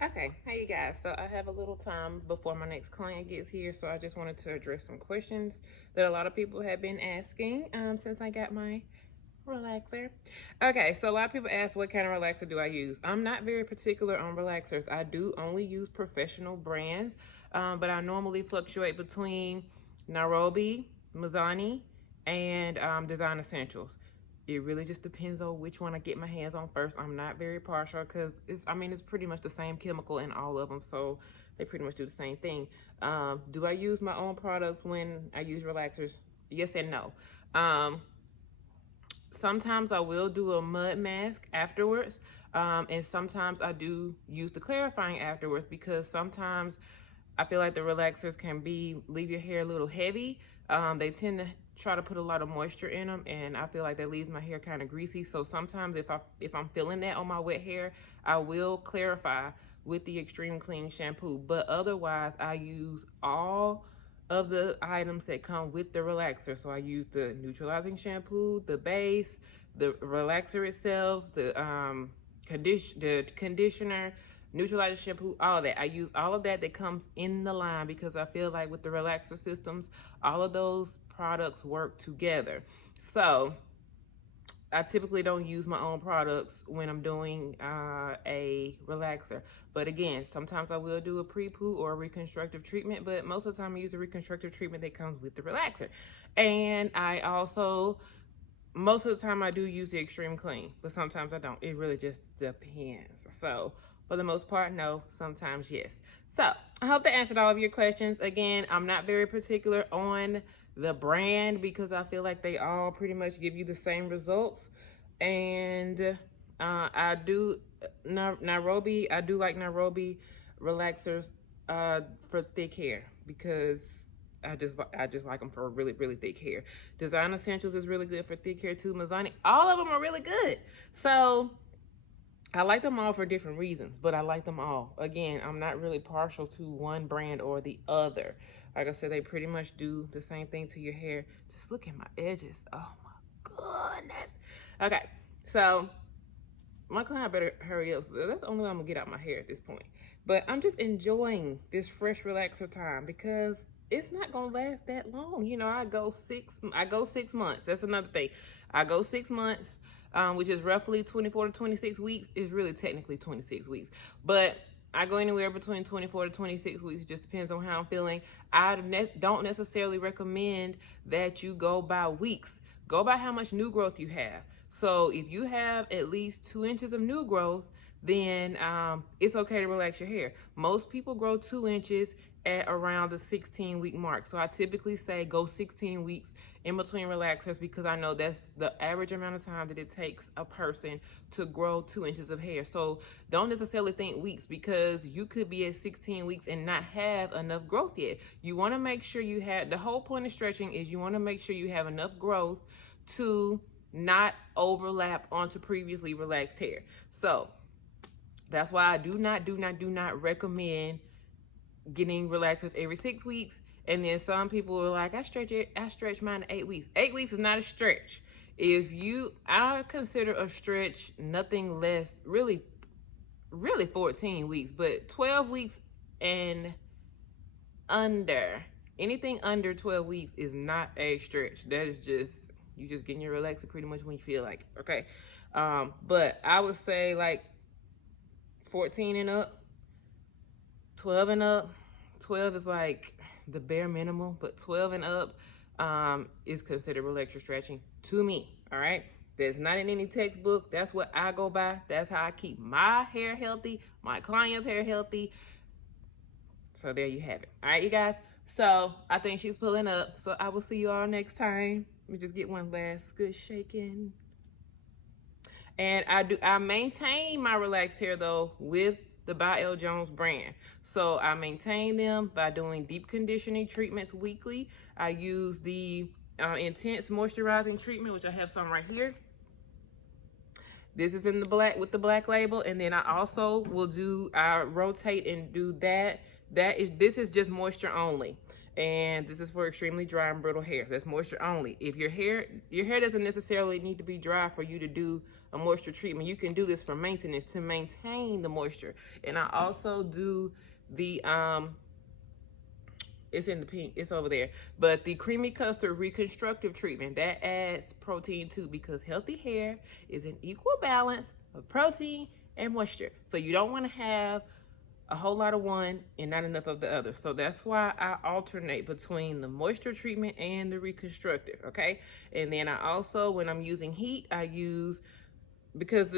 Okay, hey you guys. So I have a little time before my next client gets here, so I just wanted to address some questions that a lot of people have been asking since I got my relaxer. Okay, so a lot of people ask what kind of relaxer do I use. I'm not very particular on relaxers. I do only use professional brands, but I normally fluctuate between Nairobi, Mizani, and Design Essentials. It really just depends on which one I get my hands on first. I'm not very partial because it's pretty much the same chemical in all of them, so they pretty much do the same thing. Do I use my own products when I use relaxers? Yes and no. Um, Sometimes I will do a mud mask afterwards, and sometimes I do use the clarifying afterwards because sometimes I feel like the relaxers can leave your hair a little heavy. They tend to try to put a lot of moisture in them, and I feel like that leaves my hair kind of greasy. So sometimes if I'm feeling that on my wet hair, I will clarify with the Extreme Clean shampoo. But otherwise, I use all of the items that come with the relaxer. So I use the neutralizing shampoo, the base, the relaxer itself, the conditioner, neutralizer shampoo, all of that. I use all of that comes in the line because I feel like with the relaxer systems, all of those products work together. So I typically don't use my own products when I'm doing a relaxer. But again, sometimes I will do a pre-poo or a reconstructive treatment, but most of the time I use a reconstructive treatment that comes with the relaxer. And I also, most of the time I do use the Extreme Clean, but sometimes I don't. It really just depends. So for the most part, no, sometimes yes. So I hope that answered all of your questions. Again, I'm not very particular on the brand because I feel like they all pretty much give you the same results. And I do Nairobi. I do like Nairobi relaxers for thick hair because I just like them for really thick hair. Design Essentials is really good for thick hair too. Mizani, all of them are really good. So I like them all for different reasons, but I like them all. Again, I'm not really partial to one brand or the other. Like I said, they pretty much do the same thing to your hair. Just look at my edges. Oh my goodness. Okay, so my client better hurry up. So that's the only way I'm gonna get out my hair at this point. But I'm just enjoying this fresh relaxer time because it's not gonna last that long. You know, I go 6 months. That's another thing. I go 6 months, which is roughly 24 to 26 weeks. It's really technically 26 weeks, but I go anywhere between 24 to 26 weeks. It just depends on how I'm feeling. I don't necessarily recommend that you go by weeks. Go by how much new growth you have. So if you have at least 2 inches of new growth, then it's okay to relax your hair. Most people grow 2 inches at around the 16-week mark. So I typically say go 16 weeks in between relaxers because I know that's the average amount of time that it takes a person to grow 2 inches of hair. So don't necessarily think weeks because you could be at 16 weeks and not have enough growth yet. You want to make sure you have, the whole point of stretching is you want to make sure you have enough growth to not overlap onto previously relaxed hair. So that's why I do not recommend getting relaxers every 6 weeks. And then some people are like, I stretch mine to 8 weeks. 8 weeks is not a stretch. I consider a stretch nothing less, really 14 weeks, but 12 weeks and under, anything under 12 weeks is not a stretch. That is just, you just getting your relaxer pretty much when you feel like it, okay? But I would say like 14 and up, 12 and up. 12 is like the bare minimum, but 12 and up is considered relaxer stretching to me, all right? That's not in any textbook. That's what I go by. That's how I keep my hair healthy, my clients' hair healthy. So there you have it. All right, you guys. So I think she's pulling up. So I will see you all next time. Let me just get one last good shaking. And I maintain my relaxed hair though with the by L. Jones brand. So I maintain them by doing deep conditioning treatments weekly. I use the intense moisturizing treatment, which I have some right here. This is in the black with the black label, and then I also will I rotate and do that. This is just moisture only. And this is for extremely dry and brittle hair. That's moisture only. If your hair doesn't necessarily need to be dry for you to do a moisture treatment. You can do this for maintenance to maintain the moisture. And I also do the it's in the pink, it's over there, but the creamy custard reconstructive treatment, that adds protein too, because healthy hair is an equal balance of protein and moisture. So you don't want to have a whole lot of one and not enough of the other. So that's why I alternate between the moisture treatment and the reconstructive, okay? And then I also, when I'm using heat, I use, because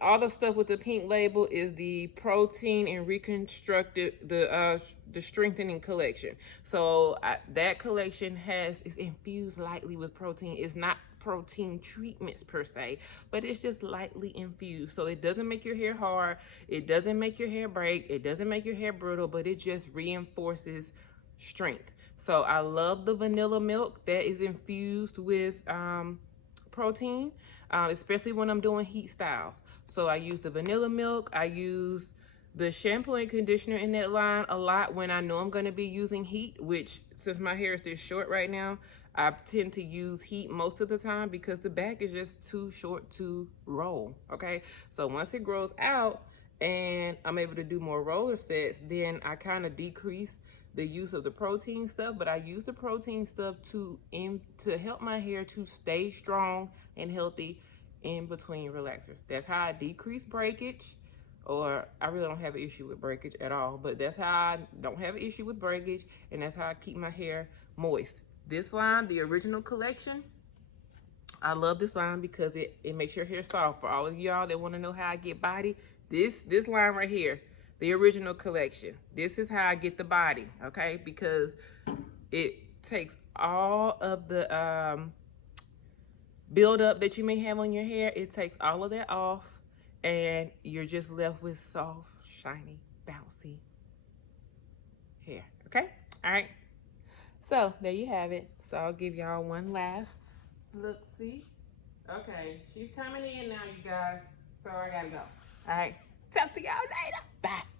all the stuff with the pink label is the protein and reconstructive, the strengthening collection. So that collection is infused lightly with protein. It's not protein treatments per se, but it's just lightly infused. So it doesn't make your hair hard. It doesn't make your hair break. It doesn't make your hair brittle, but it just reinforces strength. So I love the vanilla milk that is infused with protein, especially when I'm doing heat styles. So I use the vanilla milk. I use the shampoo and conditioner in that line a lot when I know I'm going to be using heat, which since my hair is this short right now, I tend to use heat most of the time because the back is just too short to roll, okay? So once it grows out and I'm able to do more roller sets, then I kind of decrease the use of the protein stuff, but I use the protein stuff to help my hair to stay strong and healthy in between relaxers. That's how I decrease breakage, or I really don't have an issue with breakage at all, but that's how I don't have an issue with breakage, and that's how I keep my hair moist. This line, the original collection, I love this line because it makes your hair soft. For all of y'all that want to know how I get body, this line right here, the original collection, this is how I get the body, okay? Because it takes all of the buildup that you may have on your hair, it takes all of that off, and you're just left with soft, shiny, bouncy hair, okay? All right. So there you have it. So I'll give y'all one last look-see. Okay, she's coming in now, you guys. So I gotta go. All right, talk to y'all later. Bye.